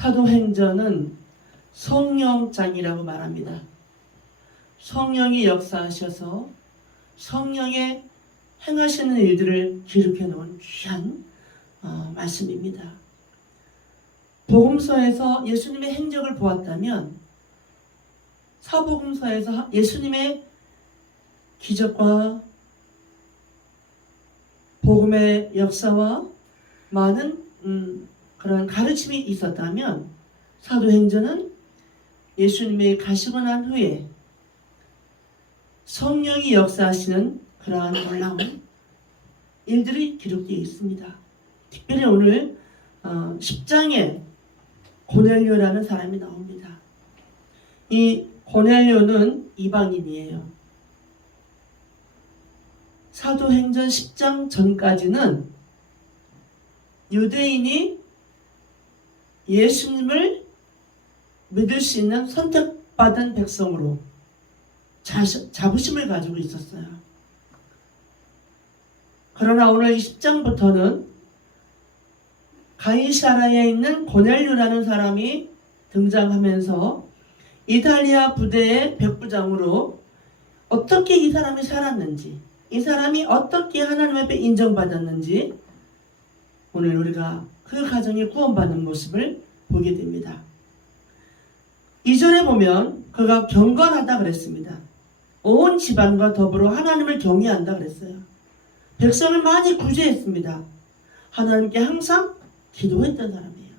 사도행전은 성령장이라고 말합니다. 성령이 역사하셔서 성령의 행하시는 일들을 기록해 놓은 귀한 말씀입니다. 복음서에서 예수님의 행적을 보았다면 사복음서에서 예수님의 기적과 복음의 역사와 많은 그런 가르침이 있었다면 사도행전은 예수님이 가시고 난 후에 성령이 역사하시는 그러한 놀라운 일들이 기록되어 있습니다. 특별히 오늘 10장에 고넬료라는 사람이 나옵니다. 이 고넬료는 이방인이에요. 사도행전 10장 전까지는 유대인이 예수님을 믿을 수 있는 선택받은 백성으로 자부심을 가지고 있었어요. 그러나 오늘 10장부터는 가이사라에 있는 고넬료라는 사람이 등장하면서 이탈리아 부대의 백부장으로 어떻게 이 사람이 살았는지, 이 사람이 어떻게 하나님 앞에 인정받았는지 오늘 우리가 그 가정이 구원받는 모습을 보게 됩니다. 2절에 보면 그가 경건하다 그랬습니다. 온 집안과 더불어 하나님을 경외한다 그랬어요. 백성을 많이 구제했습니다. 하나님께 항상 기도했던 사람이에요.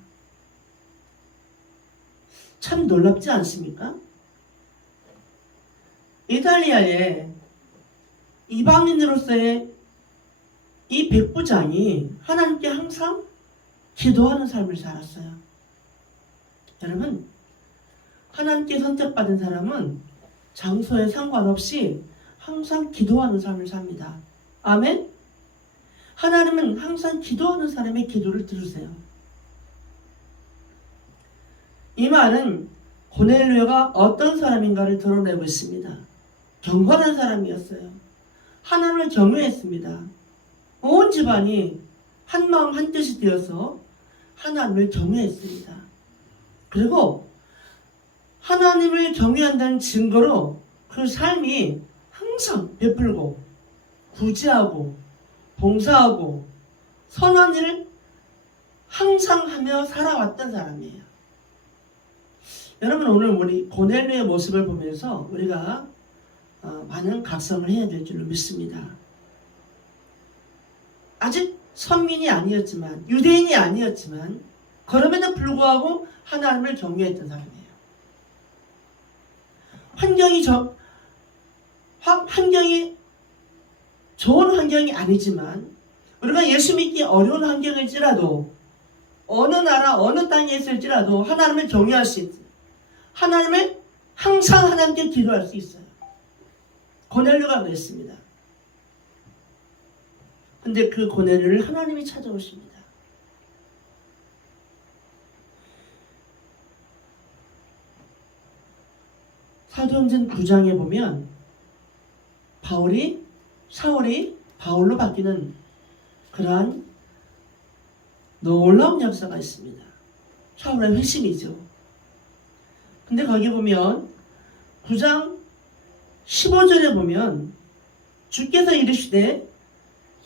참 놀랍지 않습니까? 이탈리아에 이방인으로서의 이 백부장이 하나님께 항상 기도하는 삶을 살았어요. 여러분, 하나님께 선택받은 사람은 장소에 상관없이 항상 기도하는 삶을 삽니다. 아멘? 하나님은 항상 기도하는 사람의 기도를 들으세요. 이 말은 고넬료가 어떤 사람인가를 드러내고 있습니다. 경건한 사람이었어요. 하나님을 경외했습니다. 온 집안이 한마음 한뜻이 되어서 하나님을 경외했습니다. 그리고 하나님을 경외한다는 증거로 그 삶이 항상 베풀고 구제하고 봉사하고 선한 일을 항상 하며 살아왔던 사람이에요. 여러분, 오늘 우리 고넬료의 모습을 보면서 우리가 많은 각성을 해야 될 줄로 믿습니다. 아직 선민이 아니었지만, 유대인이 아니었지만 그럼에도 불구하고 하나님을 경외했던 사람이에요. 환경이 좋은 환경이 아니지만, 우리가 예수 믿기 어려운 환경일지라도, 어느 나라 어느 땅에 있을지라도 하나님을 경외할 수 있어요. 하나님을 항상 하나님께 기도할 수 있어요. 고넬료가 그랬습니다. 근데 그 고넬료를 하나님이 찾아오십니다. 사도행전 9장에 보면 사울이 바울로 바뀌는 그러한 놀라운 역사가 있습니다. 사울의 회심이죠. 근데 거기 보면 9장 15절에 보면 주께서 이르시되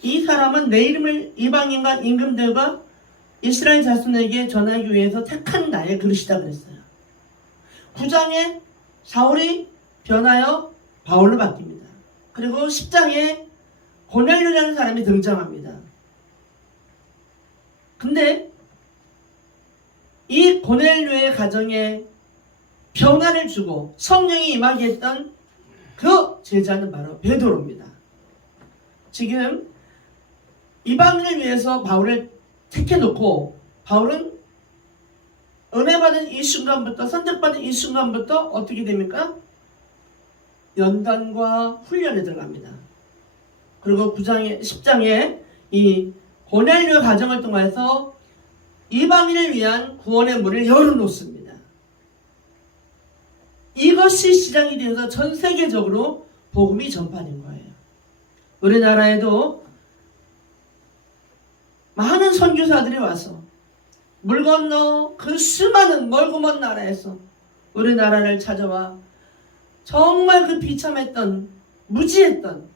이 사람은 내 이름을 이방인과 임금들과 이스라엘 자손에게 전하기 위해서 택한 나의 그릇이다 그랬어요. 9장에 사울이 변하여 바울로 바뀝니다. 그리고 10장에 고넬료라는 사람이 등장합니다. 근데 이 고넬료의 가정에 변화를 주고 성령이 임하게 했던 그 제자는 바로 베드로입니다. 지금 이방인을 위해서 바울을 택해놓고 바울은 은혜받은 이 순간부터, 선택받은 이 순간부터 어떻게 됩니까? 연단과 훈련에 들어갑니다. 그리고 10장에 이 고넬료 가정을 통해서 이방인을 위한 구원의 문을 열어놓습니다. 이것이 시작이 되어서 전 세계적으로 복음이 전파된 거예요. 우리나라에도 많은 선교사들이 와서 물 건너 그 수많은 멀고 먼 나라에서 우리나라를 찾아와 정말 그 비참했던 무지했던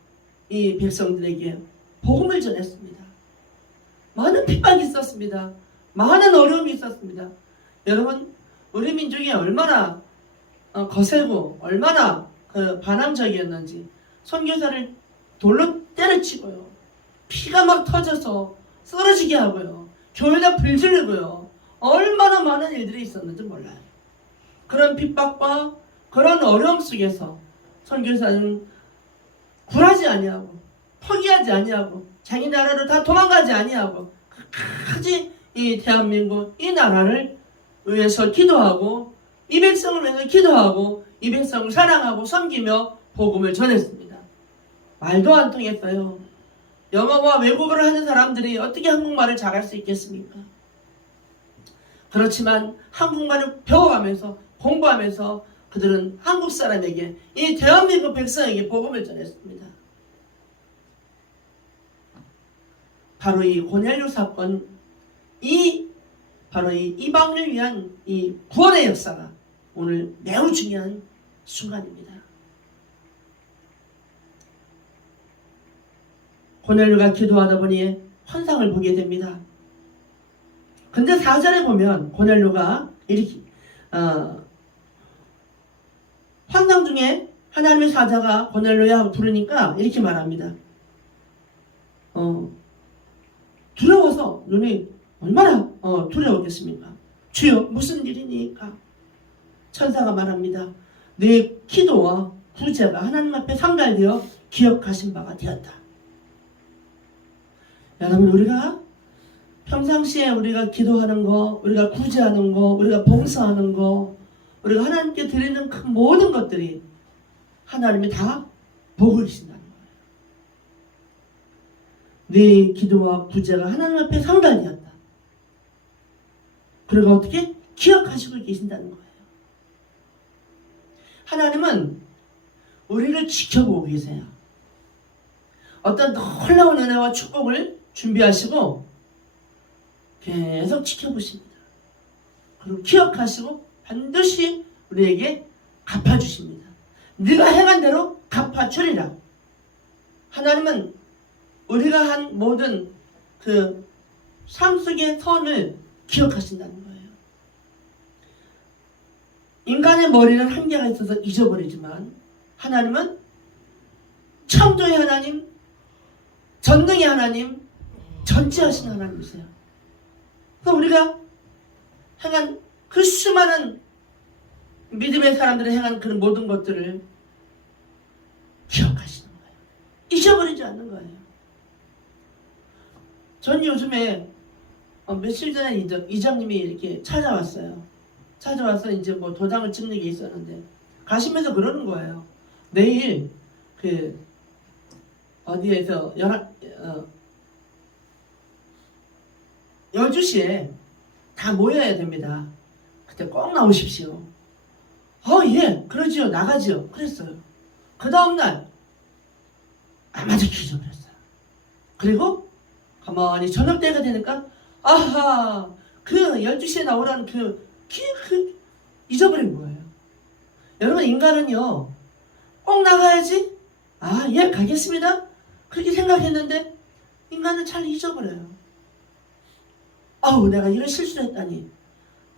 이 백성들에게 복음을 전했습니다. 많은 핍박이 있었습니다. 많은 어려움이 있었습니다. 여러분, 우리 민족이 얼마나 거세고 얼마나 반항적이었는지 선교사를 돌로 때려치고요. 피가 막 터져서 쓰러지게 하고요. 교회다 불지르고요. 얼마나 많은 일들이 있었는지 몰라요. 그런 핍박과 그런 어려움 속에서 선교사는 굴하지 아니하고 포기하지 아니하고 자기 나라로 다 도망가지 아니하고 끝까지 이 대한민국 이 나라를 위해서 기도하고 이 백성을 위해서 기도하고 이 백성을 사랑하고 섬기며 복음을 전했습니다. 말도 안 통했어요. 영어와 외국어를 하는 사람들이 어떻게 한국말을 잘할 수 있겠습니까? 그렇지만 한국말을 배워가면서 공부하면서 그들은 한국 사람에게 이 대한민국 백성에게 복음을 전했습니다. 바로 이 고넬료 사건, 바로 이 이방을 위한 이 구원의 역사가 오늘 매우 중요한 순간입니다. 고넬료가 기도하다 보니 환상을 보게 됩니다. 근데 4절에 보면 고넬료가 이렇게 환상 중에 하나님의 사자가 고넬료야 부르니까 이렇게 말합니다. 두려워서 눈이 얼마나 두려웠겠습니까? 주여 무슨 일이니까? 천사가 말합니다. 내 기도와 구제가 하나님 앞에 상달되어 기억하신 바가 되었다. 여러분, 우리가 평상시에 우리가 기도하는 거, 우리가 구제하는 거, 우리가 봉사하는 거, 우리가 하나님께 드리는 그 모든 것들이 하나님이 다 보고 계신다는 거예요. 네 기도와 구제가 하나님 앞에 상달되었다. 그리고 어떻게 기억하시고 계신다는 거예요. 하나님은 우리를 지켜보고 계세요. 어떤 놀라운 은혜와 축복을 준비하시고 계속 지켜보십니다. 그리고 기억하시고 반드시 우리에게 갚아주십니다. 네가 행한 대로 갚아주리라. 하나님은 우리가 한 모든 그 삶 속의 선을 기억하신다는 거예요. 인간의 머리는 한계가 있어서 잊어버리지만 하나님은 창조의 하나님, 전능의 하나님, 전지하신 하나님이세요. 그래서 우리가 행한 그 수많은 믿음의 사람들이 행한 그런 모든 것들을 기억하시는 거예요. 잊어버리지 않는 거예요. 전 요즘에 며칠 전에 이장님이 이렇게 찾아왔어요. 찾아와서 이제 뭐 도장을 찍는 게 있었는데 가시면서 그러는 거예요. 내일 그 어디에서 12시에 다 모여야 됩니다. 그때 꼭 나오십시오. 예, 그러지요. 나가지요. 그랬어요. 그 다음날 아마도 기절했어요. 그리고 가만히 저녁 때가 되니까 아하, 그 12시에 나오라는 잊어버린 거예요. 여러분, 인간은요 꼭 나가야지, 예, 가겠습니다, 그렇게 생각했는데 인간은 잘 잊어버려요. 내가 이런 실수를 했다니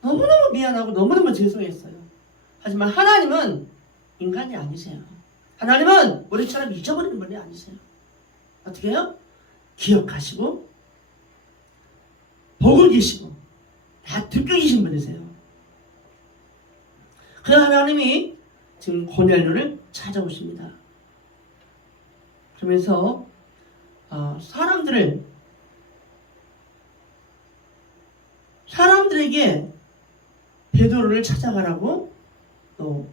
너무너무 미안하고 너무너무 죄송했어요. 하지만 하나님은 인간이 아니세요. 하나님은 우리처럼 잊어버리는 분이 아니세요. 어떻게 해요? 기억하시고 보고 계시고 다 듣고 계신 분이세요. 그 하나님이 지금 고넬료를 찾아오십니다. 그러면서 사람들에게 베드로를 찾아가라고 또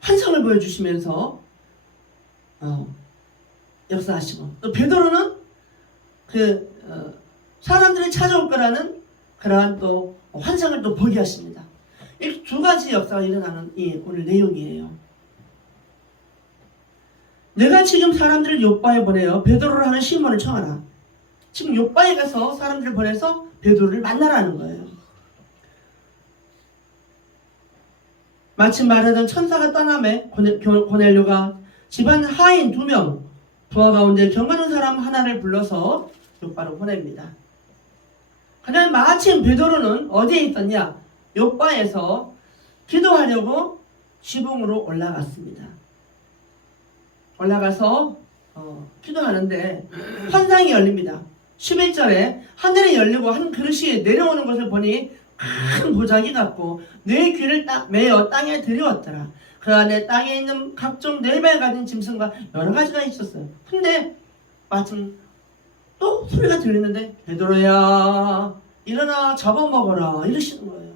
환상을 보여주시면서 역사하시고, 또 베드로는 사람들이 찾아올 거라는 그러한 또 환상을 또 보게 하십니다. 이 두 가지 역사가 일어나는 오늘 내용이에요. 내가 지금 사람들을 요바에 보내어 베드로를 하는 시몬을 청하라. 지금 요바에 가서 사람들을 보내서 베드로를 만나라는 거예요. 마침 말하던 천사가 떠남에 고넬료가 집안 하인 2명, 부하 가운데 경건한 사람 하나를 불러서 요바로 보냅니다. 그날 마침 베드로는 어디에 있었냐? 요바에서 기도하려고 지붕으로 올라갔습니다. 올라가서 기도하는데 환상이 열립니다. 11절에 하늘이 열리고 한 그릇이 내려오는 것을 보니 큰 보자기 같고 네 귀를 메어 땅에 들이웠더라. 그 안에 땅에 있는 각종 네 발 가진 짐승과 여러 가지가 있었어요. 근데 마침 또 소리가 들리는데 베드로야 일어나 잡아먹어라 이러시는 거예요.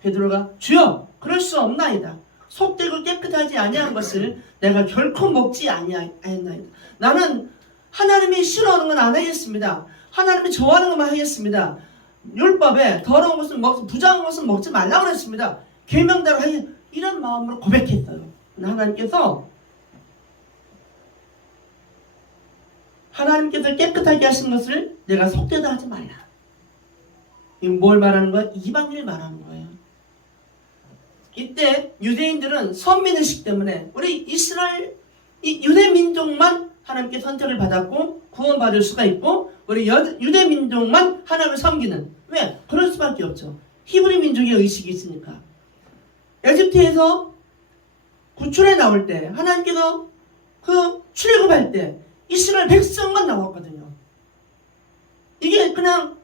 베드로가 주여 그럴 수 없나이다. 속되고 깨끗하지 아니한 것을 내가 결코 먹지 아니하였나이다. 나는 하나님이 싫어하는 건 안 하겠습니다. 하나님이 좋아하는 것만 하겠습니다. 율법에 더러운 것은 부정한 것은 먹지 말라고 그랬습니다. 계명대로 하겠 이런 마음으로 고백했어요. 하나님께서 깨끗하게 하신 것을 내가 속되다 하지 말라. 이건 뭘 말하는 거야? 이방인을 말하는 거예요. 이때 유대인들은 선민의식 때문에 우리 이스라엘 이 유대 민족만 하나님께 선택을 받았고 구원받을 수가 있고 우리 유대 민족만 하나님을 섬기는 왜? 그럴 수밖에 없죠. 히브리 민족의 의식이 있으니까. 에집트에서 구출해 나올 때 하나님께서 그 출애굽할 때 이스라엘 백성만 나왔거든요. 이게 그냥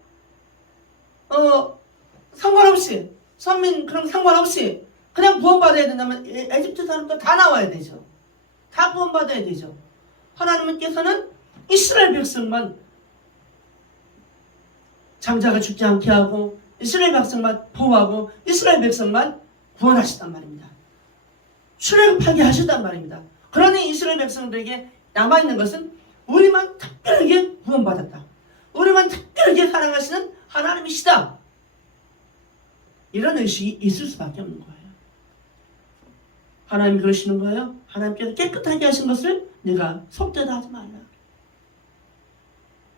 상관없이 선민 그런 상관없이 그냥 구원받아야 된다면 에집트 사람도 다 나와야 되죠. 다 구원받아야 되죠. 하나님께서는 이스라엘 백성만 장자가 죽지 않게 하고 이스라엘 백성만 보호하고 이스라엘 백성만 구원하시단 말입니다. 출애굽하게 하셨단 말입니다. 그러니 이스라엘 백성들에게 남아있는 것은 우리만 특별하게 구원받았다. 우리만 특별하게 사랑하시는 하나님이시다. 이런 의식이 있을 수밖에 없는 거예요. 하나님 그러시는 거예요. 하나님께서 깨끗하게 하신 것을 내가 속되다 하지 말라.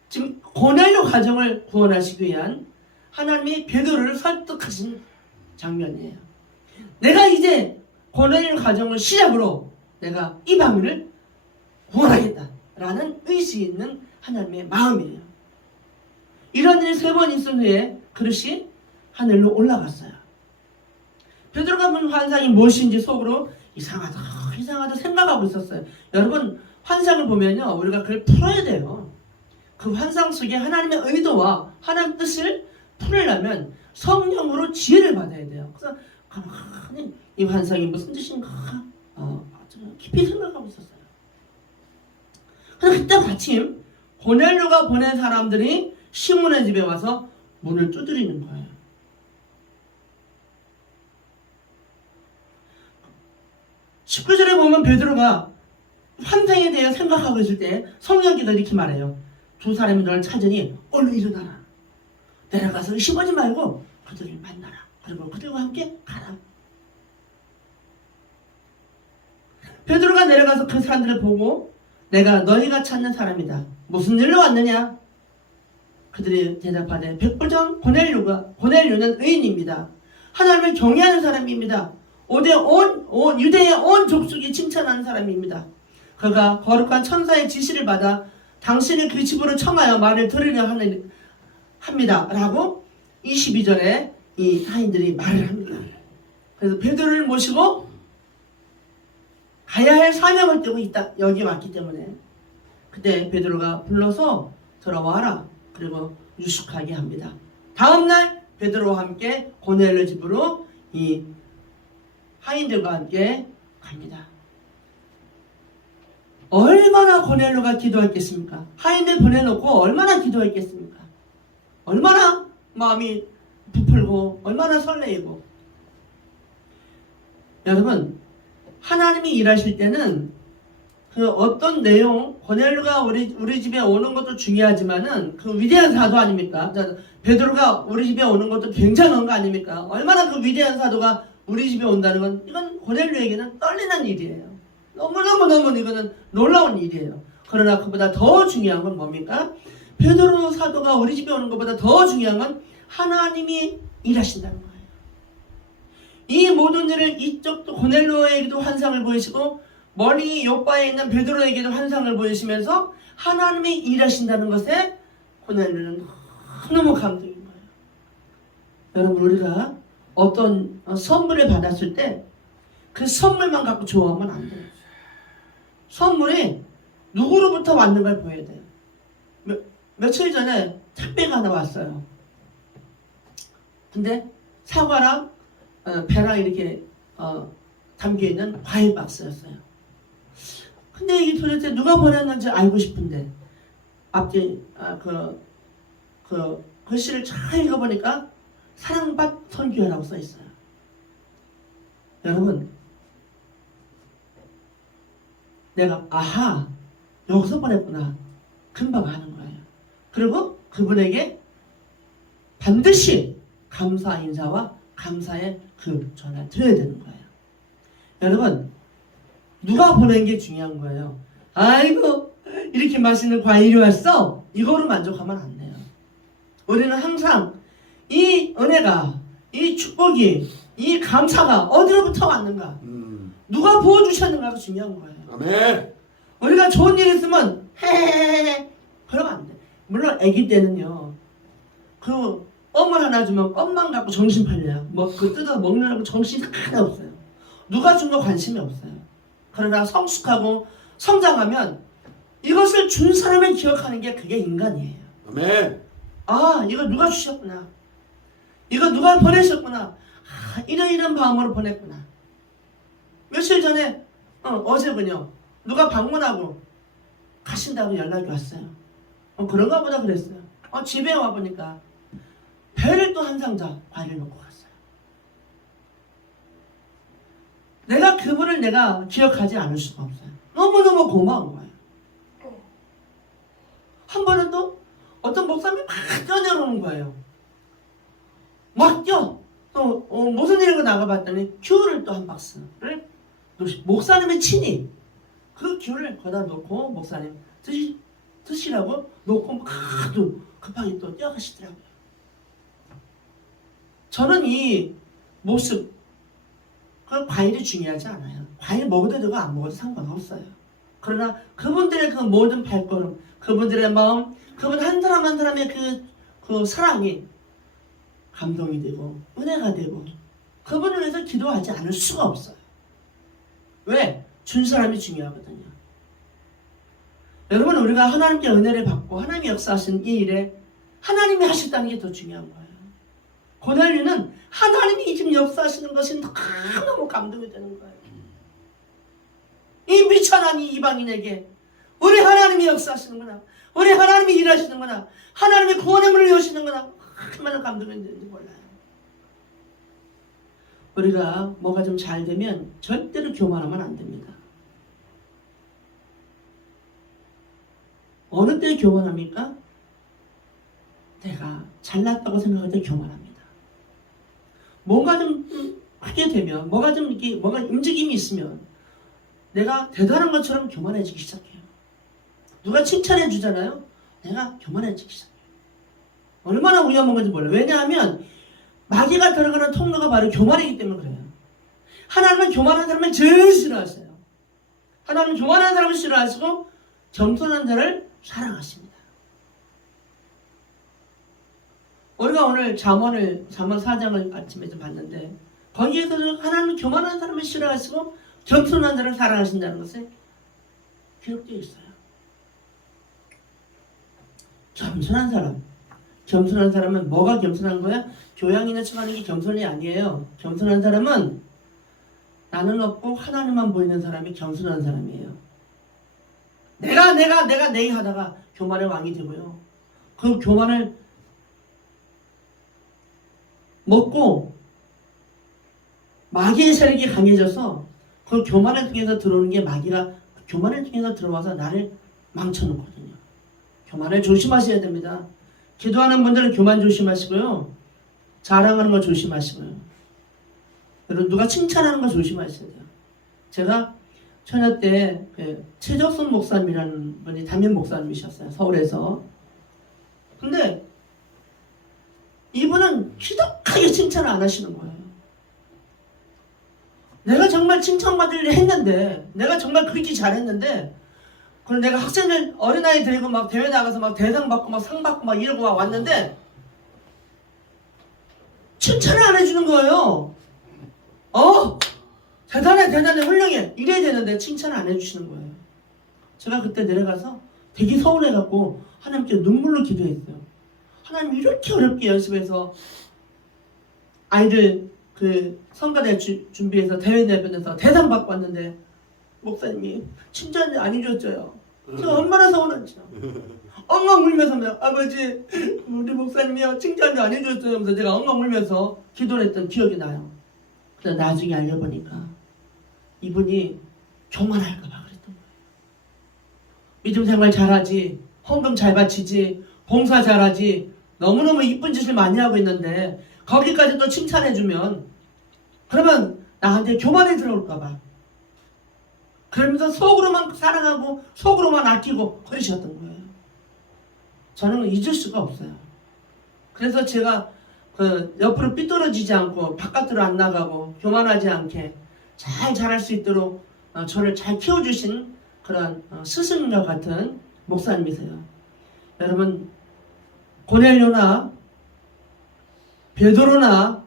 지금 고넬료 가정을 구원하시기 위한 하나님이 베드로를 설득하신 장면이에요. 내가 이제 고넬료 가정을 시작으로 내가 이방인을 구원하겠다라는 의식이 있는 하나님의 마음이에요. 이런 일이 3번 있은 후에 그릇이 하늘로 올라갔어요. 베드로가 본 환상이 무엇인지 속으로 이상하다 생각하고 있었어요. 여러분 환상을 보면요 우리가 그걸 풀어야 돼요. 그 환상 속에 하나님의 의도와 하나님의 뜻을 풀으려면 성령으로 지혜를 받아야 돼요. 그래서 가만히 이 환상이 무슨 뜻인가 깊이 생각하고 있었어요. 그래서 그때 마침 고넬료가 보낸 사람들이 시몬의 집에 와서 문을 두드리는 거예요. (19절에) 보면 베드로가 환상에 대해 생각하고 있을 때 성령께서 이렇게 말해요. 2 사람이 너를 찾으니 얼른 일어나라. 내려가서 의심하지 말고 그들을 만나라. 그리고 그들과 함께 가라. 베드로가 내려가서 그 사람들을 보고 내가 너희가 찾는 사람이다. 무슨 일로 왔느냐? 그들이 대답하되 백부장 고넬료는 의인입니다. 하나님을 경외하는 사람입니다. 유대의 온 족속이 칭찬하는 사람입니다. 그가 거룩한 천사의 지시를 받아 당신을 그 집으로 청하여 말을 들으려 합니다. 라고 22절에 이 하인들이 말을 합니다. 그래서 베드로를 모시고 가야 할 사명을 띠고 여기 왔기 때문에 그때 베드로가 불러서 들어와라. 그리고 유숙하게 합니다. 다음날 베드로와 함께 고넬료 집으로 이 하인들과 함께 갑니다. 얼마나 고넬료가 기도했겠습니까? 하인들 보내놓고 얼마나 기도했겠습니까? 얼마나 마음이 부풀고 얼마나 설레이고. 여러분 하나님이 일하실 때는 그 어떤 내용 고넬료가 우리 집에 오는 것도 중요하지만은 그 위대한 사도 아닙니까? 베드로가 우리 집에 오는 것도 굉장한 거 아닙니까? 얼마나 그 위대한 사도가 우리 집에 온다는 건 이건 고넬료에게는 떨리는 일이에요. 너무너무 이거는 놀라운 일이에요. 그러나 그보다 더 중요한 건 뭡니까? 베드로 사도가 우리 집에 오는 것보다 더 중요한 건 하나님이 일하신다는 거예요. 이 모든 일을 이쪽도 고넬료에게도 환상을 보이시고 멀리 요바에 있는 베드로에게도 환상을 보이시면서 하나님이 일하신다는 것에 고넬료는 너무 감동인 거예요. 여러분, 우리가 어떤 선물을 받았을 때 그 선물만 갖고 좋아하면 안 돼요. 선물이 누구로부터 왔는 걸 보여야 돼요. 며칠 전에 택배가 하나 왔어요. 근데 사과랑 배랑 이렇게 담겨있는 과일 박스였어요. 근데 이게 도대체 누가 보냈는지 알고 싶은데 앞뒤 그 글씨를 잘 읽어보니까 사랑받 선교회라고 써있어요. 여러분, 내가 아하, 여기서 보냈구나 금방 아는 거예요. 그리고 그분에게 반드시 감사 인사와 감사의 그 전화를 드려야 되는 거예요. 여러분, 누가 보낸 게 중요한 거예요. 아이고, 이렇게 맛있는 과일이 왔어, 이거로 만족하면 안 돼요. 우리는 항상 이 은혜가, 이 축복이, 이 감사가 어디로부터 왔는가, 누가 부어주셨는가가 중요한 거예요. 아멘. 우리가 좋은 일 있으면 헤헤헤헤 그러면 안 돼. 물론 아기 때는요, 그 껌을 하나 주면 껌만 갖고 정신 팔려요. 뭐 그 뜯어 먹느라고 정신이 하나 없어요. 누가 준 거 관심이 없어요. 그러나 성숙하고 성장하면 이것을 준 사람을 기억하는 게 그게 인간이에요. 아멘. 아, 이거 누가 주셨구나, 이거 누가 보내셨구나, 아, 이런 마음으로 보냈구나. 며칠 전에 어제군요, 누가 방문하고 가신다고 연락이 왔어요. 그런가 보다 그랬어요. 집에 와보니까 배를 또 한 상자 과일을 놓고 갔어요. 내가 그분을 내가 기억하지 않을 수가 없어요. 너무너무 고마운 거예요. 한 번은 또 어떤 목사님이 막 뛰어내려오는 거예요. 막 뛰어. 또 무슨 일인가 나가봤더니 큐를 또 한 박스를 목사님의 친히 그 귤을 거기다 놓고 목사님 드시라고 놓고 막 급하게 또 뛰어가시더라고요. 저는 이 모습, 그 과일이 중요하지 않아요. 과일 먹어도 되고 안 먹어도 상관없어요. 그러나 그분들의 그 모든 발걸음, 그분들의 마음, 그분 한 사람 한 사람의 그 사랑이 감동이 되고 은혜가 되고 그분을 위해서 기도하지 않을 수가 없어요. 왜? 준 사람이 중요하거든요. 여러분, 우리가 하나님께 은혜를 받고 하나님이 역사하신 이 일에 하나님이 하셨다는 게 더 중요한 거예요. 고넬료는 하나님이 지금 역사하시는 것이 너무 감동이 되는 거예요. 이 미천한 이 이방인에게 우리 하나님이 역사하시는구나, 우리 하나님이 일하시는구나, 하나님의 구원의 문을 여시는구나, 얼마나 감동이 되는지 몰라요. 우리가 뭐가 좀 잘 되면 절대로 교만하면 안 됩니다. 어느 때 교만합니까? 내가 잘났다고 생각할 때 교만합니다. 뭔가 좀 하게 되면, 뭐가 좀 이렇게 뭔가 움직임이 있으면 내가 대단한 것처럼 교만해지기 시작해요. 누가 칭찬해 주잖아요, 내가 교만해지기 시작해요. 얼마나 위험한 건지 몰라요. 왜냐하면 마귀가 들어가는 통로가 바로 교만이기 때문에 그래요. 하나님은 교만한 사람을 제일 싫어하세요. 하나님은 교만한 사람을 싫어하시고 겸손한 자를 사랑하십니다. 우리가 오늘 잠언 4장을 아침에 좀 봤는데 거기에서도 하나님은 교만한 사람을 싫어하시고 겸손한 자를 사랑하신다는 것에 기록되어 있어요. 겸손한 사람은 뭐가 겸손한 거야? 교양 있는 척하는 게 겸손이 아니에요. 겸손한 사람은 나는 없고 하나님만 보이는 사람이 겸손한 사람이에요. 내가 하다가 교만의 왕이 되고요. 그 교만을 먹고 마귀의 세력이 강해져서 그 교만을 통해서 들어오는 게 마귀가 교만을 통해서 들어와서 나를 망쳐놓거든요. 교만을 조심하셔야 됩니다. 기도하는 분들은 교만 조심하시고요. 자랑하는 거 조심하시고요. 여러분, 누가 칭찬하는 거 조심하셔야 돼요. 제가 처녀 때 최적순 목사님이라는 분이 담임 목사님이셨어요. 서울에서. 근데 이분은 희덕하게 칭찬을 안 하시는 거예요. 내가 정말 칭찬받으려 했는데, 내가 정말 그렇게 잘했는데, 그럼 내가 학생들 어린아이 데리고 막 대회 나가서 막 대상 받고 막 상 받고 막 이러고 막 왔는데 칭찬을 안 해주는 거예요. 대단해 대단해 훌륭해 이래야 되는데 칭찬을 안 해주시는 거예요. 제가 그때 내려가서 되게 서운해갖고 하나님께 눈물로 기도했어요. 하나님 이렇게 어렵게 연습해서 아이들 그 성가대 준비해서 대회 내변에서 대상 받고 왔는데 목사님이 칭찬 안 해줬어요. 제가 얼마나 서운한지 엉엉 울면서 아버지 우리 목사님이요 칭찬도 안 해줬어요 하면서 제가 엉엉 울면서 기도를 했던 기억이 나요. 그래서 나중에 알려보니까 이분이 교만할까 봐 그랬던 거예요. 믿음 생활 잘하지, 헌금 잘 바치지, 봉사 잘하지, 너무너무 이쁜 짓을 많이 하고 있는데 거기까지 또 칭찬해주면 그러면 나한테 교만이 들어올까 봐 그러면서 속으로만 사랑하고 속으로만 아끼고 그러셨던 거예요. 저는 잊을 수가 없어요. 그래서 제가 그 옆으로 삐뚤어지지 않고 바깥으로 안 나가고 교만하지 않게 잘 자랄 수 있도록 저를 잘 키워주신 그런 스승과 같은 목사님이세요. 여러분 고넬료나 베드로나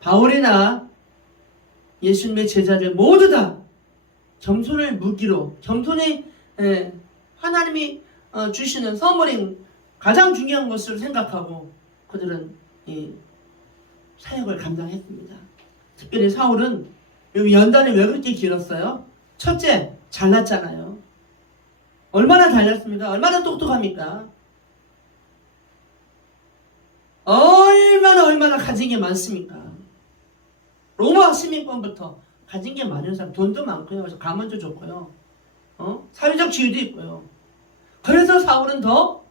바울이나 예수님의 제자들 모두 다 겸손을 무기로 겸손이 하나님이 주시는 선물인 가장 중요한 것을 생각하고 그들은 이 사역을 감당했습니다. 특별히 사울은 여기 연단이 왜 그렇게 길었어요? 첫째, 잘났잖아요. 얼마나 잘났습니까? 얼마나 똑똑합니까? 얼마나 가진 게 많습니까? 로마 시민권부터 가진 게 많은 사람, 돈도 많고요, 가문도 좋고요, 사회적 지위도 있고요. 그래서 사울은 더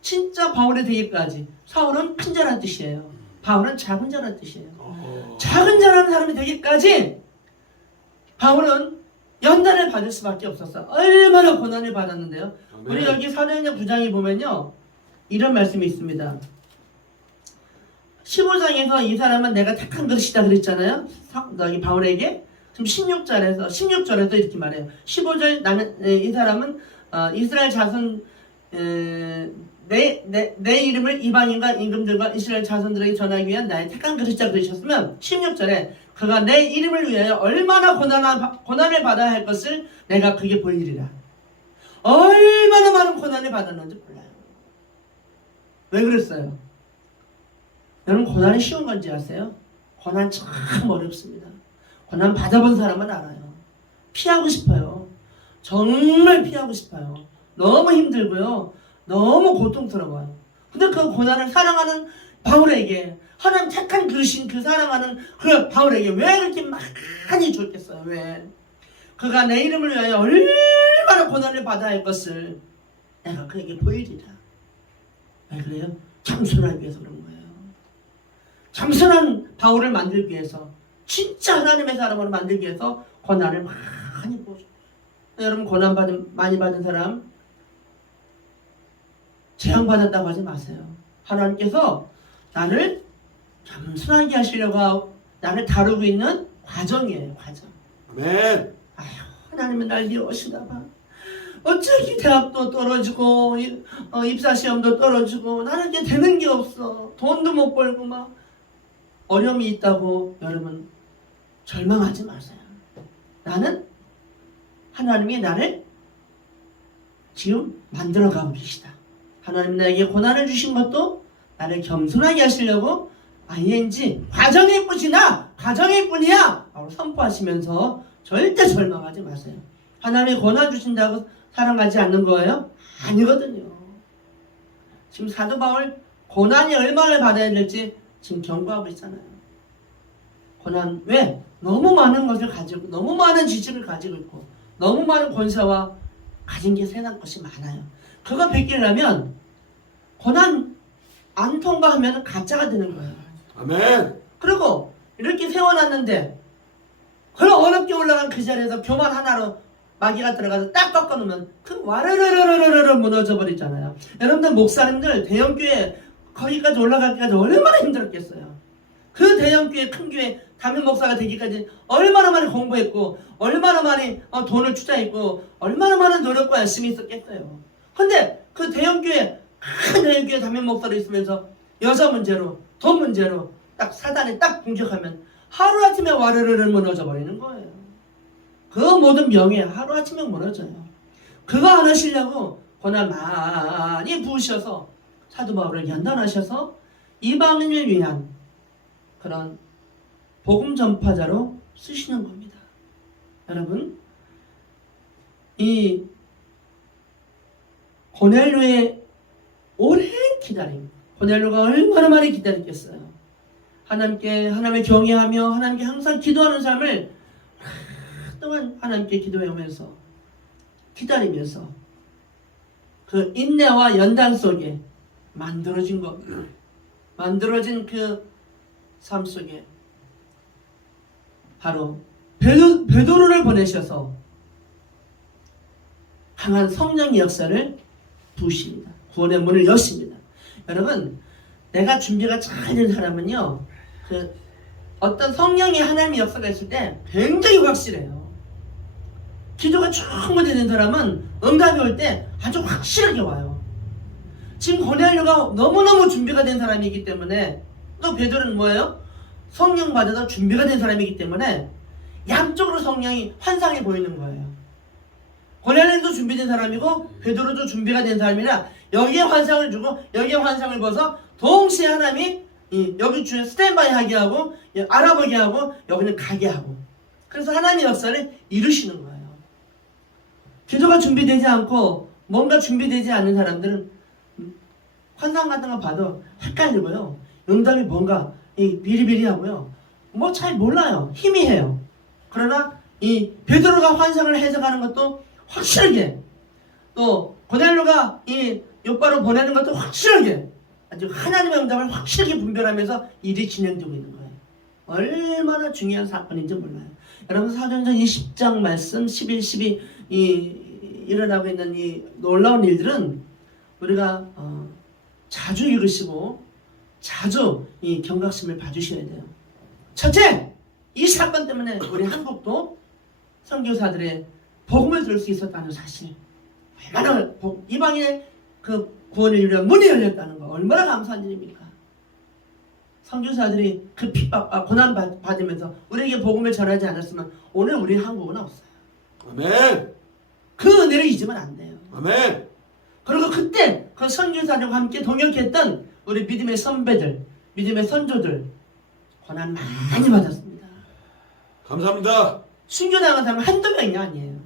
진짜 바울이 되기까지 사울은 큰 자란 뜻이에요. 바울은 작은 자란 뜻이에요. 작은 자라는 사람이 되기까지 바울은 연단을 받을 수밖에 없었어. 얼마나 고난을 받았는데요. 우리 여기 사도행전 9장에 보면요 이런 말씀이 있습니다. 15장에서 이 사람은 내가 택한 그릇이다 그랬잖아요. 여기 바울에게. 지금 16절에서 이렇게 말해요. 15절 나는 이 사람은 이스라엘 자손 내 이름을 이방인과 임금들과 이스라엘 자손들에게 전하기 위한 나의 택한 그릇이다 그러셨으면 16절에 그가 내 이름을 위하여 얼마나 고난을 받아야 할 것을 내가 그게 보이리라. 얼마나 많은 고난을 받았는지 몰라요. 왜 그랬어요? 여러분 고난이 쉬운 건지 아세요? 고난 참 어렵습니다. 고난 받아본 사람은 알아요. 피하고 싶어요. 정말 피하고 싶어요. 너무 힘들고요. 너무 고통스러워요. 근데 그 고난을 사랑하는 바울에게 하나님 택한 그릇인 그 사랑하는 그 바울에게 왜 그렇게 많이 줬겠어요? 왜? 그가 내 이름을 위하여 얼마나 고난을 받아야 할 것을 내가 그에게 보이리라. 왜 그래요? 겸손하기 위해서 그런 거예요. 겸손한 바울을 만들기 위해서 진짜 하나님의 사람으로 만들기 위해서 고난을 많이 보죠. 여러분 고난 많이 받은 사람 재앙받았다고 하지 마세요. 하나님께서 나를 겸손하게 하시려고 하고 나를 다루고 있는 과정이에요. 과정. 아멘. 아휴 하나님은 날 미워하시나 봐. 어쩌기 대학도 떨어지고 입사시험도 떨어지고 나는 이제 되는 게 없어. 돈도 못 벌고 막 어려움이 있다고 여러분 절망하지 마세요. 나는 하나님이 나를 지금 만들어가고 계시다. 하나님 나에게 고난을 주신 것도 나를 겸손하게 하시려고 ing 과정일 뿐이나 과정일 뿐이야 라고 선포하시면서 절대 절망하지 마세요. 하나님이 고난 주신다고 사랑하지 않는 거예요? 아니거든요. 지금 사도 바울 고난이 얼마나 받아야 될지 지금 경고하고 있잖아요. 고난 왜? 너무 많은 것을 가지고 너무 많은 지식을 가지고 있고 너무 많은 권세와 가진 게 세상 것이 많아요. 그거 베끼려면 고난 안 통과하면 가짜가 되는 거예요. 아멘. 그리고 이렇게 세워놨는데 그런 어렵게 올라간 그 자리에서 교만 하나로 마귀가 들어가서 딱 꺾어놓으면 그 와르르르르르르 무너져 버리잖아요. 여러분들 목사님들 대형교회 거기까지 올라가기까지 얼마나 힘들었겠어요. 그 대형교회 큰 교회 담임 목사가 되기까지 얼마나 많이 공부했고 얼마나 많이 돈을 투자했고 얼마나 많은 노력과 열심히 있었겠어요. 근데 그 대형교회 큰 대형교회 담임 목사로 있으면서 여자 문제로 돈 문제로 딱 사단에 딱 공격하면 하루아침에 와르르르 무너져 버리는 거예요. 그 모든 명예 하루아침에 무너져요. 그거 안 하시려고 고난 많이 부으셔서 사도 바울을 연단하셔서 이방인을 위한 그런 복음 전파자로 쓰시는 겁니다. 여러분, 이 고넬료의 오랜 기다림, 고넬료가 얼마나 많이 기다렸겠어요. 하나님을 경외하며 하나님께 항상 기도하는 삶을 동안 하나님께 기도해오면서 기다리면서 그 인내와 연단 속에 만들어진 것, 만들어진 그 삶 속에 바로 베드로를 보내셔서 강한 성령의 역사를 부으십니다. 구원의 문을 여십니다. 여러분, 내가 준비가 잘 된 사람은요, 그 어떤 성령의 하나님의 역사가 있을 때 굉장히 확실해요. 기도가 충분히 된 사람은 응답이 올 때 아주 확실하게 와요. 지금 고넬료가 너무너무 준비가 된 사람이기 때문에, 또 베드로는 뭐예요? 성령 받아서 준비가 된 사람이기 때문에 양쪽으로 성령이 환상이 보이는 거예요. 고넬료도 준비된 사람이고 베드로도 준비가 된 사람이라 여기에 환상을 주고 여기에 환상을 벗어 동시에 하나님이 여기 주에 스탠바이 하게 하고 알아보게 하고 여기는 가게 하고, 그래서 하나님의 역사를 이루시는 거예요. 기도가 준비되지 않고 뭔가 준비되지 않는 사람들은 환상 같은 거 봐도 헷갈리고요. 응답이 뭔가 비리비리하고요. 뭐 잘 몰라요. 희미해요. 그러나 이 베드로가 환상을 해석하는 것도 확실하게, 또 고넬료가 이 요바로 보내는 것도 확실하게, 아주 하나님의 응답을 확실하게 분별하면서 일이 진행되고 있는 거예요. 얼마나 중요한 사건인지 몰라요. 여러분, 사도행전 20장 말씀 11, 12 일어나고 있는 이 놀라운 일들은 우리가 자주 읽으시고 자주 이 경각심을 봐주셔야 돼요. 첫째, 이 사건 때문에 우리 한국도 선교사들의 복음을 들을 수 있었다는 사실, 얼마나 이방인의 그 구원을 위한 문이 열렸다는 거 얼마나 감사한 일입니까? 선교사들이 그 핍박과 고난 받으면서 우리에게 복음을 전하지 않았으면 오늘 우리 한국은 없어요. 아멘. 그 은혜를 잊으면 안 돼요. 아멘. 그리고 그때 그 선교사들과 함께 동역했던 우리 믿음의 선배들, 믿음의 선조들 고난 많이 받았습니다. 감사합니다. 순교당한 사람은 한두 명이 아니에요.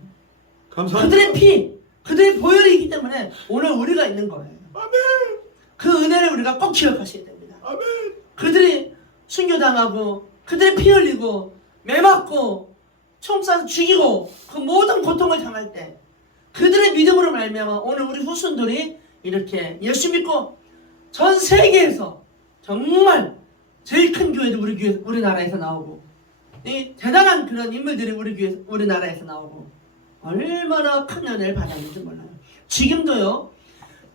감사합니다. 그들의 피, 그들의 보혈이 있기 때문에 오늘 우리가 있는 거예요. 아멘. 그 은혜를 우리가 꼭 기억하셔야 됩니다. 아멘. 그들이 순교당하고 그들의 피 흘리고 매 맞고 총 쏴서 죽이고 그 모든 고통을 당할 때 그들의 믿음으로 말미암아 오늘 우리 후손들이 이렇게 예수 믿고 전 세계에서 정말 제일 큰 교회도 우리나라에서 나오고, 이 대단한 그런 인물들이 우리나라에서 나오고, 얼마나 큰 은혜를 받았는지 몰라요. 지금도요,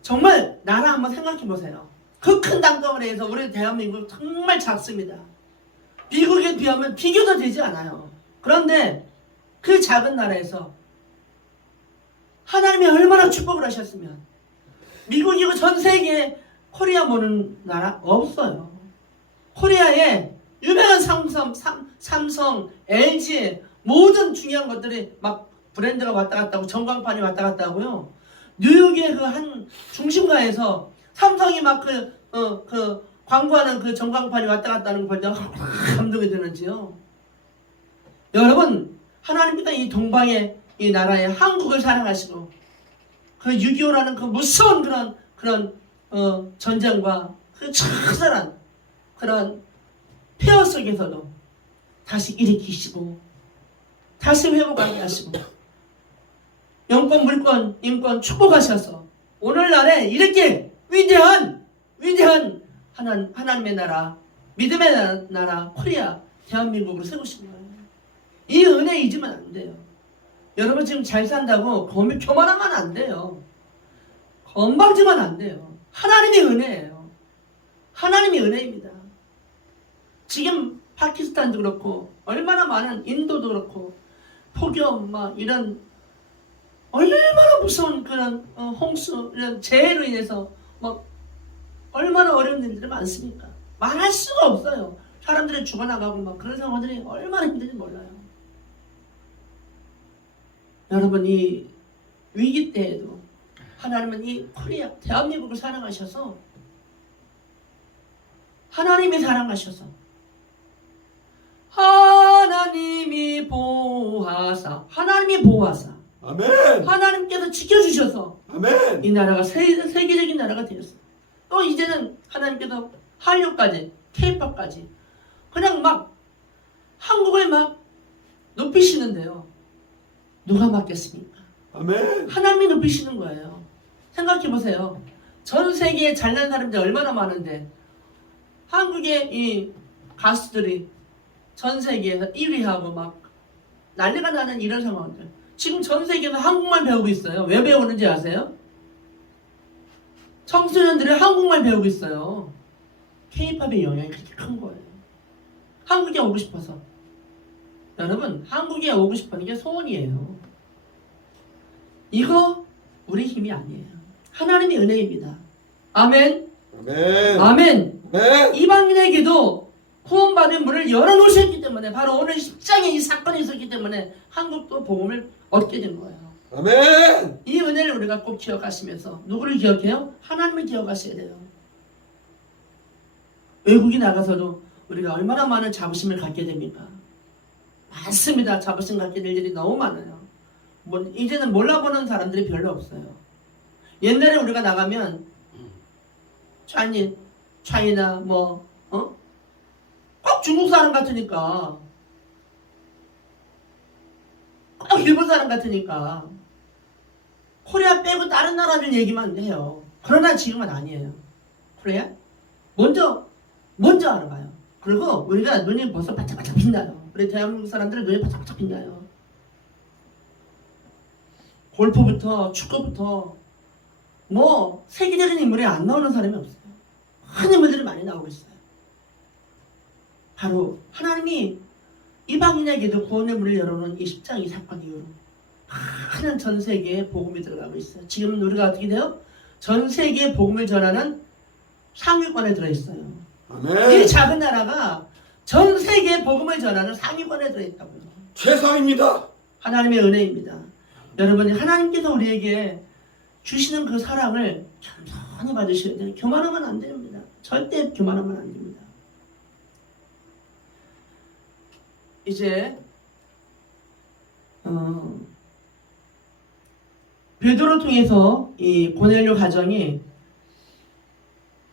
정말 나라 한번 생각해 보세요. 그 큰 땅덩어리에서 우리 대한민국 정말 작습니다. 미국에 비하면 비교도 되지 않아요. 그런데 그 작은 나라에서 하나님이 얼마나 축복을 하셨으면, 미국이고 전 세계에 코리아 모르는 나라 없어요. 코리아에 유명한 삼성, LG 모든 중요한 것들이 막 브랜드가 왔다 갔다 하고 전광판이 왔다 갔다 하고요. 뉴욕의 그 한 중심가에서 삼성이 막 그 광고하는 그 전광판이 왔다 갔다 하는 거 볼 때 감동이 드는지요. 여러분, 하나님께서 이 동방의 이 나라의 한국을 사랑하시고 그 6.25라는 그 무서운 그런 전쟁과 그 처절한 그런 폐허 속에서도 다시 일으키시고 다시 회복하게 하시고 영권, 물권, 인권 축복하셔서 오늘날에 이렇게 위대한 하나님의 나라, 믿음의 나라 코리아 대한민국으로 세우신 거예요. 이 은혜 잊으면 안 돼요. 여러분 지금 잘 산다고 교만하면 안 돼요. 건방지면 안 돼요. 하나님의 은혜예요. 하나님의 은혜입니다. 지금 파키스탄도 그렇고 얼마나 많은 인도도 그렇고 폭염 막 이런 얼마나 무서운 그런 홍수 이런 재해로 인해서 막 얼마나 어려운 일들이 많습니까? 말할 수가 없어요. 사람들이 죽어나가고 막 그런 상황들이 얼마나 힘든지 몰라요. 여러분 이 위기 때에도 하나님은 이 코리아 대한민국을 사랑하셔서 하나님이 사랑하셔서 하나님이 보호하사 아멘. 하나님께서 지켜주셔서 아멘. 이 나라가 세계적인 나라가 되었어요. 또 이제는 하나님께서 한류까지 K-팝까지 그냥 막 한국을 막 높이시는데요. 누가 맡겠습니까? 아멘. 하나님이 높이시는 거예요. 생각해 보세요. 전 세계에 잘난 사람들이 얼마나 많은데 한국의 이 가수들이 전 세계에서 1위하고 막 난리가 나는 이런 상황들. 지금 전 세계에서 한국말 배우고 있어요. 왜 배우는지 아세요? 청소년들이 한국말 배우고 있어요. K-팝의 영향이 그렇게 큰 거예요. 한국에 오고 싶어서. 여러분, 한국에 오고 싶어하는 게 소원이에요. 이거 우리 힘이 아니에요. 하나님의 은혜입니다. 아멘. 아멘. 아멘. 아멘. 이방인에게도 구원받은 문을 열어놓으셨기 때문에 바로 오늘 10장에 이 사건이 있었기 때문에 한국도 복음을 얻게 된 거예요. 아멘. 이 은혜를 우리가 꼭 기억하시면서 누구를 기억해요? 하나님을 기억하셔야 돼요. 외국에 나가서도 우리가 얼마나 많은 자부심을 갖게 됩니까? 많습니다. 자부심 갖게 될 일이 너무 많아요. 이제는 몰라보는 사람들이 별로 없어요. 옛날에 우리가 나가면 차이나 꼭 중국 사람 같으니까 꼭 일본 사람 같으니까 코리아 빼고 다른 나라들 얘기만 해요. 그러나 지금은 아니에요. 코리아 먼저 알아봐요. 그리고 우리가 눈이 벌써 바짝바짝 빛나요. 우리 대한민국 사람들은 눈이 바짝바짝 빛나요. 골프부터 축구부터 세계적인 인물이 안 나오는 사람이 없어요. 큰 인물들이 많이 나오고 있어요. 바로 하나님이 이방인에게도 구원의 문을 열어놓은 이 십장 이 사건 이후로 많은 전 세계에 복음이 들어가고 있어요. 지금은 우리가 어떻게 돼요? 전 세계에 복음을 전하는 상위권에 들어있어요. 아멘. 이 작은 나라가 전 세계에 복음을 전하는 상위권에 들어있다고요. 최상입니다. 하나님의 은혜입니다. 여러분이 하나님께서 우리에게 주시는 그 사랑을 천천히 받으셔야 돼요. 교만하면 안 됩니다. 절대 교만하면 안 됩니다. 이제 베드로를 통해서 이 고넬료 가정이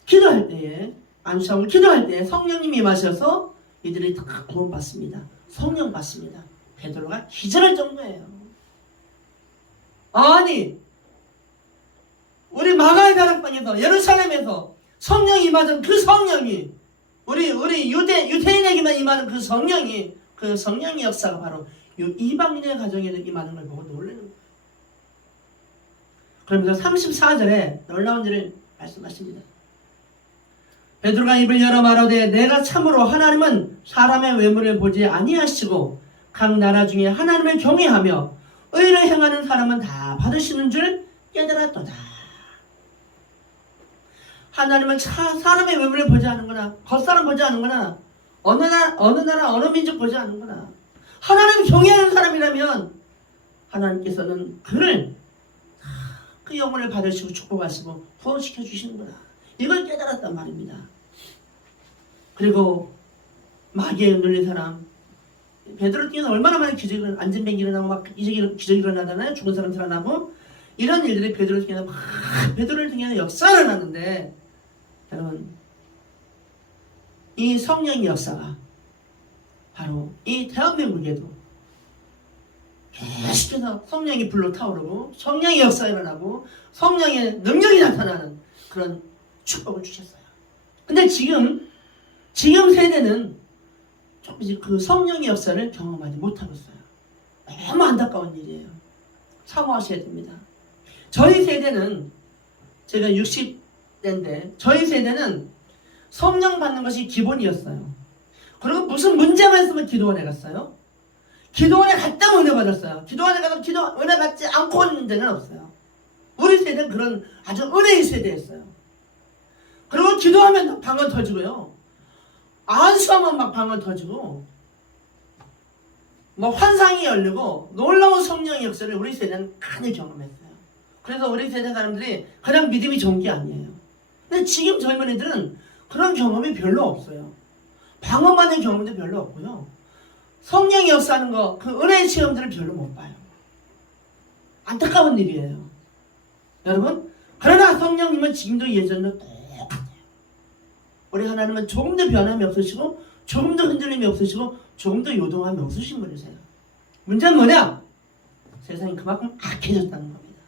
기도할 때에 안수하고 기도할 때 성령님이 임하셔서 이들이 다 구원받습니다. 성령 받습니다. 베드로가 기절할 정도예요. 아니 우리 마가의 다락방에서 예루살렘에서 성령이 임하던 그 성령이 우리 유대인에게만 임하는 그 성령의 역사가 바로 이방인의 가정에 임하는 걸 보고 놀라는 거예요. 그러면서 34절에 놀라운 일을 말씀하십니다. 베드로가 입을 열어 말하되 내가 참으로 하나님은 사람의 외모를 보지 아니하시고 각 나라 중에 하나님을 경외하며 의를 행하는 사람은 다 받으시는 줄 깨달았도다. 하나님은 사람의 외모를 보지 않는구나. 겉사람 보지 않는구나. 어느 나라 어느 민족 보지 않는구나. 하나님을 경외하는 사람이라면 하나님께서는 그를 그 영혼을 받으시고 축복하시고 구원시켜 주시는구나. 이걸 깨달았단 말입니다. 그리고 마귀에 눌린 사람 베드로 뛰어서 얼마나 많은 기적이 안전뱅이 일어나고 막 기적이 일어나잖아요. 죽은 사람 살아나고 이런 일들이 베드로를 통해서 역사가 일어났는데 여러분 이 성령의 역사가 바로 이 대한민국에도 계속해서 성령이 불로 타오르고 성령의 역사가 일어나고 성령의 능력이 나타나는 그런 축복을 주셨어요. 근데 지금 세대는 조금씩 그 성령의 역사를 경험하지 못하고 있어요. 너무 안타까운 일이에요. 사모하셔야 됩니다. 저희 세대는 제가 60대인데 저희 세대는 성령 받는 것이 기본이었어요. 그리고 무슨 문제가 있으면 기도원에 갔어요. 기도원에 갔다 은혜 받았어요. 기도원에 가서 은혜 받지 않고 온 데는 없어요. 우리 세대는 그런 아주 은혜의 세대였어요. 그리고 기도하면 방언 터지고요. 안수하면 막 방언 터지고 뭐 환상이 열리고 놀라운 성령의 역사를 우리 세대는 많이 경험했어요. 그래서 우리 세대 사람들이 그냥 믿음이 좋은 게 아니에요. 근데 지금 젊은이들은 그런 경험이 별로 없어요. 방언 받는 경험도 별로 없고요. 성령의 역사하는 거, 그 은혜의 체험들을 별로 못 봐요. 안타까운 일이에요. 여러분, 그러나 성령님은 지금도 예전도 똑같아요. 우리 하나님은 조금 더 변함이 없으시고 조금 더 흔들림이 없으시고 조금 더 요동함이 없으신 분이세요. 문제는 뭐냐? 세상이 그만큼 악해졌다는 겁니다.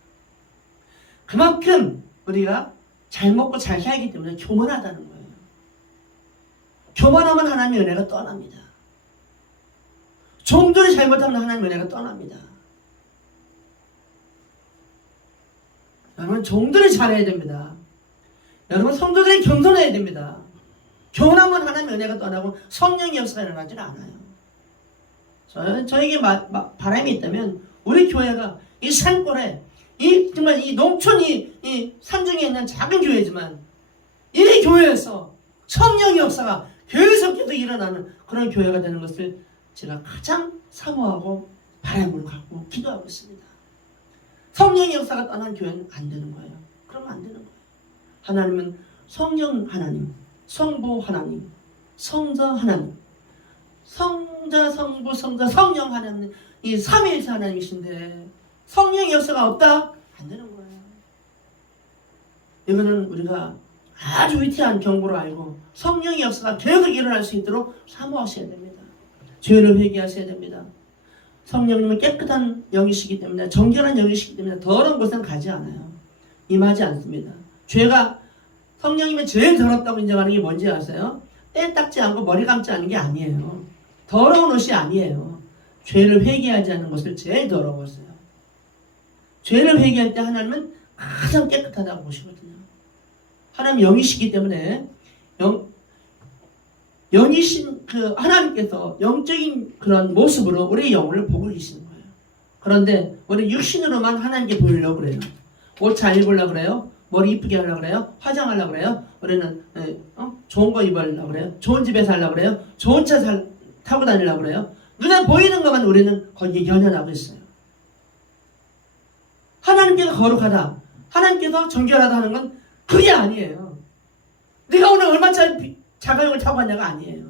그만큼 우리가 잘 먹고 잘 살기 때문에 교만하다는 거예요. 교만하면 하나님의 은혜가 떠납니다. 종들이 잘못하면 하나님의 은혜가 떠납니다. 여러분, 종들이 잘해야 됩니다. 여러분, 성도들이 겸손해야 됩니다. 교만하면 하나님의 은혜가 떠나고 성령의 역사가 일어나질 않아요. 저에게 바람이 있다면 우리 교회가 이 산골에 정말 이 농촌 이 산중에 있는 작은 교회지만 이 교회에서 성령의 역사가 계속해서 일어나는 그런 교회가 되는 것을 제가 가장 사모하고 바람을 갖고 기도하고 있습니다. 성령의 역사가 떠난 교회는 안 되는 거예요. 그러면 안 되는 거예요. 하나님은 성령 하나님, 성부 하나님, 성자 하나님, 성자, 성부, 성자, 성령 하나님, 이 삼위일체 하나님이신데 성령의 역사가 없다? 안 되는 거예요. 이거는 우리가 아주 위태한 경고를 알고 성령의 역사가 계속 일어날 수 있도록 사모하셔야 됩니다. 죄를 회개하셔야 됩니다. 성령님은 깨끗한 영이시기 때문에, 정결한 영이시기 때문에 더러운 곳은 가지 않아요. 임하지 않습니다. 죄가, 성령님은 제일 더럽다고 인정하는 게 뭔지 아세요? 때 닦지 않고 머리 감지 않는 게 아니에요. 더러운 옷이 아니에요. 죄를 회개하지 않는 것을 제일 더러웠어요. 죄를 회개할 때 하나님은 가장 깨끗하다고 보시거든요. 하나님 영이시기 때문에 영이신 그 하나님께서 영적인 그런 모습으로 우리의 영혼을 보고 계시는 거예요. 그런데 우리 육신으로만 하나님께 보이려고 그래요. 옷 잘 입으려고 그래요. 머리 이쁘게 하려고 그래요. 화장하려고 그래요. 우리는 좋은 거 입으려고 그래요. 좋은 집에 살려고 그래요. 좋은 차 타고 다니려고 그래요. 눈에 보이는 것만 우리는 거기에 연연하고 있어요. 하나님께서 거룩하다, 하나님께서 정결하다 하는 건 그게 아니에요. 네가 오늘 얼마짜리 자가용을 타고 왔냐가 아니에요.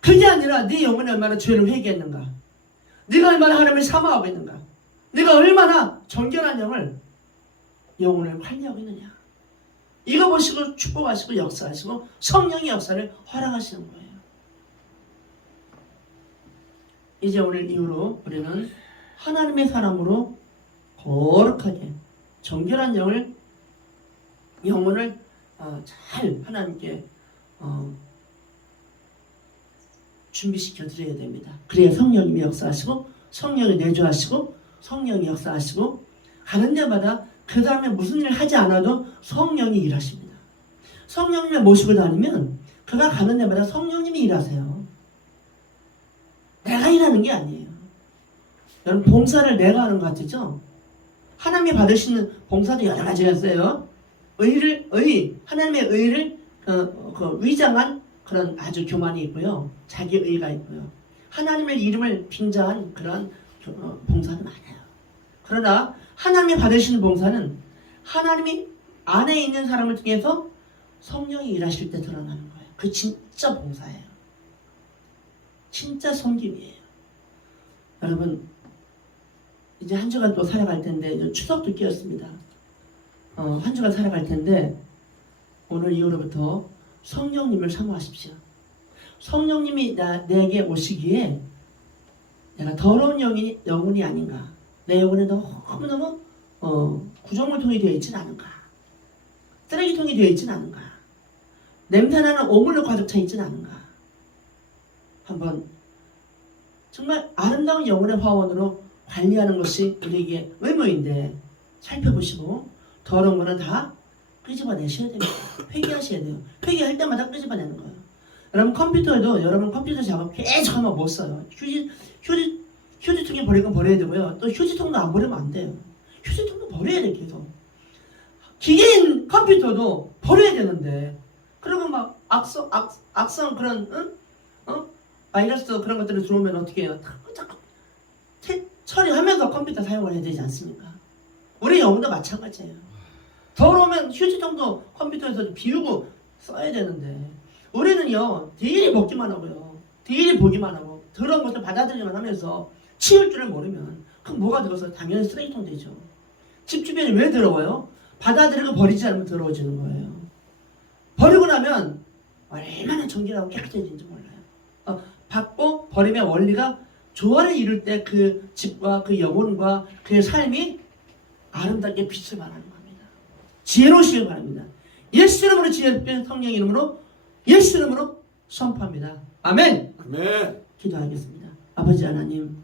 그게 아니라 네 영혼이 얼마나 죄를 회개했는가, 네가 얼마나 하나님을 사모하고 있는가, 네가 얼마나 정결한 영혼을 관리하고 있느냐. 이거 보시고 축복하시고 역사하시고 성령의 역사를 허락하시는 거예요. 이제 오늘 이후로 우리는 하나님의 사람으로 거룩하게 정결한 영혼을 잘 하나님께 준비시켜 드려야 됩니다. 그래야 성령님이 역사하시고 성령이 내주하시고 성령이 역사하시고 가는 데마다 그 다음에 무슨 일을 하지 않아도 성령이 일하십니다. 성령님을 모시고 다니면 그가 가는 데마다 성령님이 일하세요. 내가 일하는 게 아니에요. 여러분, 봉사를 내가 하는 것 같죠? 하나님이 받으시는 봉사도 여러 가지가 있어요. 하나님의 의를 위장한 그런 아주 교만이 있고요. 자기 의가 있고요. 하나님의 이름을 빙자한 그런 봉사도 많아요. 그러나 하나님이 받으시는 봉사는 하나님이 안에 있는 사람을 통해서 성령이 일하실 때 드러나는 거예요. 그 진짜 봉사예요. 진짜 섬김이에요. 여러분, 이제 한 주간 또 살아갈 텐데, 이제 추석도 끼었습니다. 한 주간 살아갈 텐데, 오늘 이후로부터 성령님을 사모하십시오. 성령님이 내게 오시기에 내가 더러운 영혼이 아닌가, 내 영혼에 너무너무 구조물통이 되어 있진 않은가, 쓰레기통이 되어 있진 않은가, 냄새나는 오물로 가득 차 있진 않은가, 한번 정말 아름다운 영혼의 화원으로 관리하는 것이 우리에게 의무인데 살펴보시고 더러운 거는 다 끄집어내셔야 됩니다. 회개하셔야 돼요. 회개할 때마다 끄집어내는 거예요. 여러분 컴퓨터에도 여러분 컴퓨터 작업 계속 하면 못 써요. 휴지통에 버릴 건 버려야 되고요. 또 휴지통도 안 버리면 안 돼요. 휴지통도 버려야 돼요. 계속. 기계인 컴퓨터도 버려야 되는데 그리고 막 악성 그런 바이러스 그런 것들이 들어오면 어떻게 해요? 자꾸 처리하면서 컴퓨터 사용을 해야 되지 않습니까? 우리 영혼도 마찬가지예요. 더러우면 휴지통도 컴퓨터에서 비우고 써야 되는데 우리는요 되일이 먹기만 하고요 되일이 보기만 하고 더러운 것을 받아들이기만 하면서 치울 줄을 모르면 그럼 뭐가 들어서 당연히 쓰레기통 되죠. 집 주변이 왜 더러워요? 받아들이고 버리지 않으면 더러워지는 거예요. 버리고 나면 얼마나 정결하고 깨끗해지는지 몰라요. 받고 버리면 원리가 조화를 이룰 때 그 집과 그 영혼과 그의 삶이 아름답게 빛을 발하는 겁니다. 지혜로우시길 바랍니다. 예수 이름으로 지혜롭게 성령 이름으로 예수 이름으로 선포합니다. 아멘. 아멘. 기도하겠습니다. 아버지 하나님,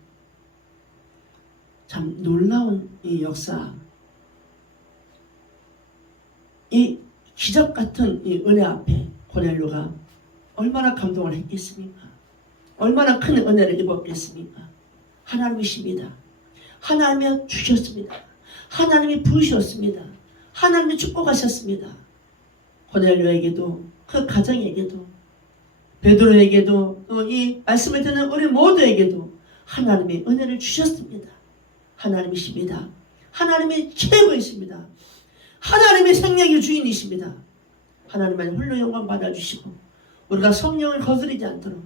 참 놀라운 이 역사, 이 기적 같은 이 은혜 앞에 고넬료가 얼마나 감동을 했겠습니까? 얼마나 큰 은혜를 입었겠습니까? 하나님이십니다. 하나님이 주셨습니다. 하나님이 부으셨습니다. 하나님이 축복하셨습니다. 고넬료에게도 그 가정에게도 베드로에게도 또 이 말씀을 듣는 우리 모두에게도 하나님의 은혜를 주셨습니다. 하나님이십니다. 하나님이 최고이십니다. 하나님의 생명의 주인이십니다. 하나님만 홀로 영광 받아주시고 우리가 성령을 거스르지 않도록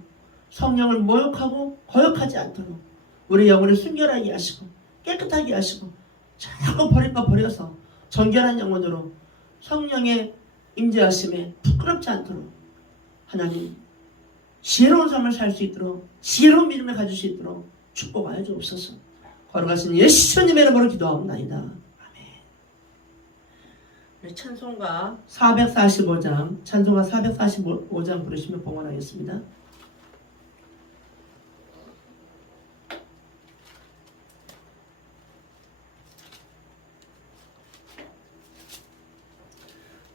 성령을 모욕하고 거역하지 않도록 우리 영혼을 순결하게 하시고 깨끗하게 하시고 자꾸 버릴 거 버려서 정결한 영혼으로 성령의 임재하심에 부끄럽지 않도록 하나님 지혜로운 삶을 살 수 있도록 지혜로운 믿음을 가질 수 있도록 축복하여 주옵소서. 걸어가신 예수님의 이름으로 기도하옵나이다. 아멘. 찬송가 445장 찬송가 445장 부르시면 봉헌하겠습니다.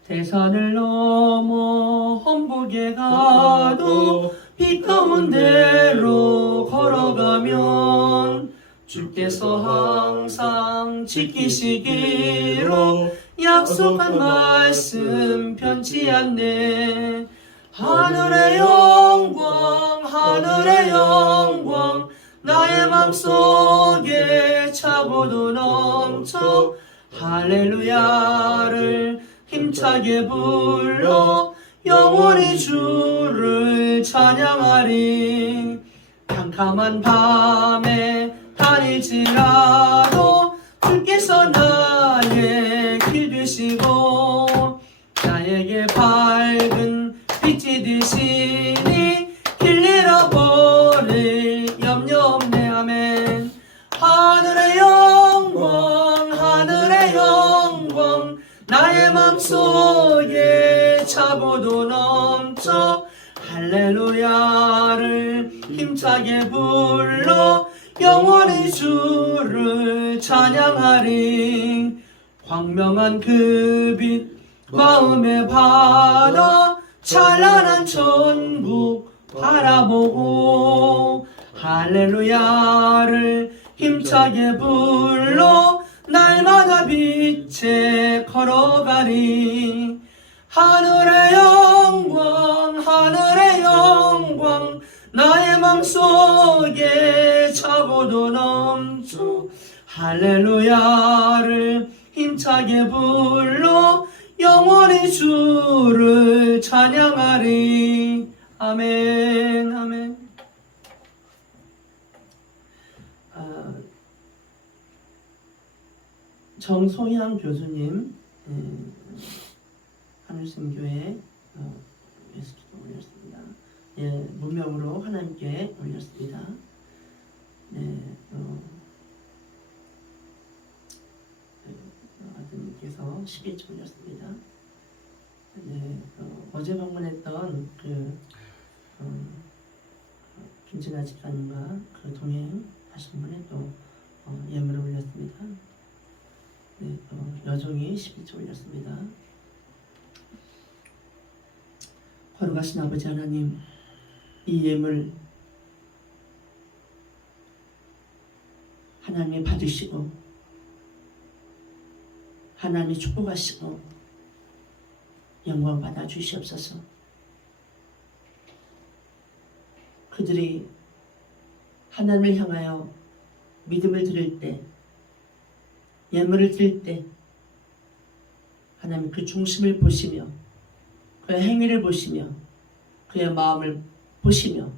대산을 넘어 험복에 가도 빛 가운데로 걸어가면 주께서 항상 지키시기로 약속한 말씀 변치 않네. 하늘의 영광 하늘의 영광 나의 맘속에 차고도 넘쳐 할렐루야를 힘차게 불러 영원히 주를 찬양하리. 캄캄한 밤에 다닐지라도 주께서 나의 길 되시고 나에게 밝은 빛이 되시니 길 잃어버릴 염려 없네. 아멘. 하늘의 영광 하늘의 영광 나의 맘속에 차고도 넘쳐 할렐루야를 힘차게 불러 영원히 주를 찬양하리. 광명한 그 빛 마음에 받아 찬란한 천국 바라보고 할렐루야를 힘차게 불러 날마다 빛에 걸어가리. 하늘의 영광 하늘의 영광 나의 맘속에 차고도 넘쳐 할렐루야를 힘차게 불러 영원히 주를 찬양하리. 아멘. 아멘. 정소향 교수님 하늘샘교회 예수기도 올렸습니다. 예, 무명으로 하나님께 올렸습니다. 네, 아드님께서 11주 올렸습니다. 네, 어제 방문했던 김진아 집사님과 그 동행하신 분의 또 예물을 올렸습니다. 네, 여종이 12조 올렸습니다. 거룩하신 아버지 하나님, 이 예물 하나님이 받으시고 하나님이 축복하시고 영광 받아 주시옵소서. 그들이 하나님을 향하여 믿음을 드릴 때, 예물을 드릴 때 하나님 그 중심을 보시며 그의 행위를 보시며 그의 마음을 보시며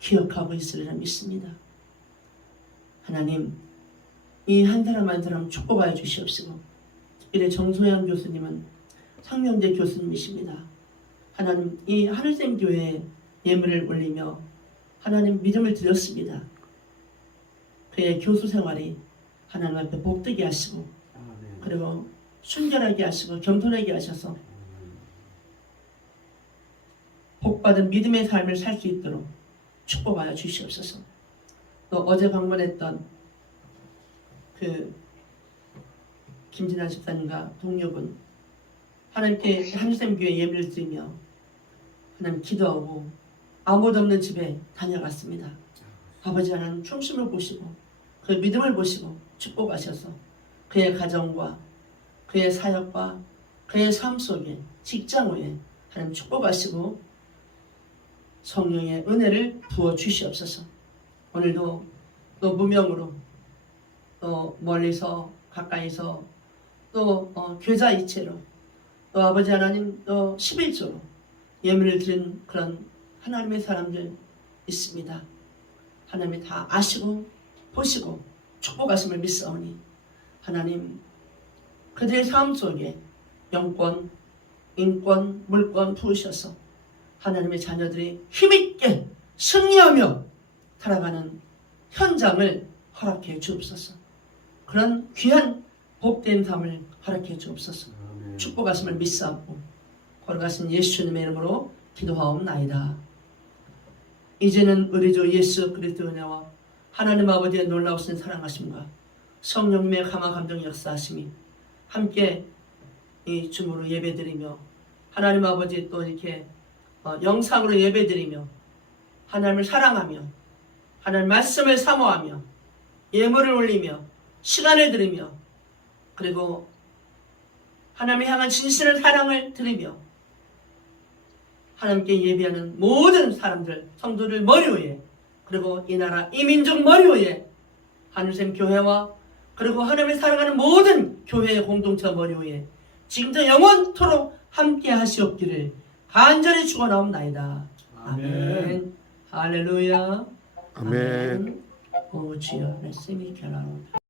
기억하고 있으리라 믿습니다. 하나님, 이 한 사람 한 사람 축복하여 주시옵시고, 특별히 정소영 교수님은 상명대 교수님이십니다. 하나님, 이 하늘샘 교회에 예물을 올리며 하나님 믿음을 드렸습니다. 그의 교수 생활이 하나님 앞에 복되게 하시고, 그리고 순결하게 하시고 겸손하게 하셔서 복받은 믿음의 삶을 살 수 있도록 축복하여 주시옵소서. 또 어제 방문했던 그 김진아 집사님과 동료분, 하나님께 하늘샘 교회 예배를 드리며 하나님 기도하고 아무도 없는 집에 다녀갔습니다. 아버지 하나님 충심을 보시고 그의 믿음을 보시고 축복하셔서 그의 가정과 그의 사역과 그의 삶 속에 직장 외에 하나님 축복하시고 성령의 은혜를 부어 주시옵소서. 오늘도 또 무명으로 또 멀리서 가까이서 또 계좌이체로 또 아버지 하나님 또 11조로 예물을 드린 그런 하나님의 사람들 있습니다. 하나님이 다 아시고 보시고 축복하심을 믿사오니 하나님 그들의 삶 속에 영권, 인권, 물권 부으셔서 하나님의 자녀들이 힘있게 승리하며 살아가는 현장을 허락해 주옵소서. 그런 귀한 복된 삶을 허락해 주옵소서. 축복하심을 믿사옵고 거룩하신 예수님의 이름으로 기도하옵나이다. 이제는 우리 주 예수 그리스도의 은혜와 하나님 아버지의 놀라우신 사랑하심과 성령님의 감화 감동 역사하심이 함께 이 줌으로 예배드리며 하나님 아버지 또 이렇게 영상으로 예배드리며 하나님을 사랑하며 하나님 말씀을 사모하며 예물을 올리며 시간을 드리며 그리고 하나님을 향한 진실한 사랑을 드리며 하나님께 예배하는 모든 사람들, 성도들 머리 위에 그리고 이 나라 이 민족 머리 위에 하늘샘 교회와 그리고 하나님을 사랑하는 모든 교회의 공동체 머리 위에 지금부터 영원토록 함께 하시옵기를 간절히 축원하옵나이다. 아멘. 할렐루야. 아멘. 오 주여 말씀이 변화로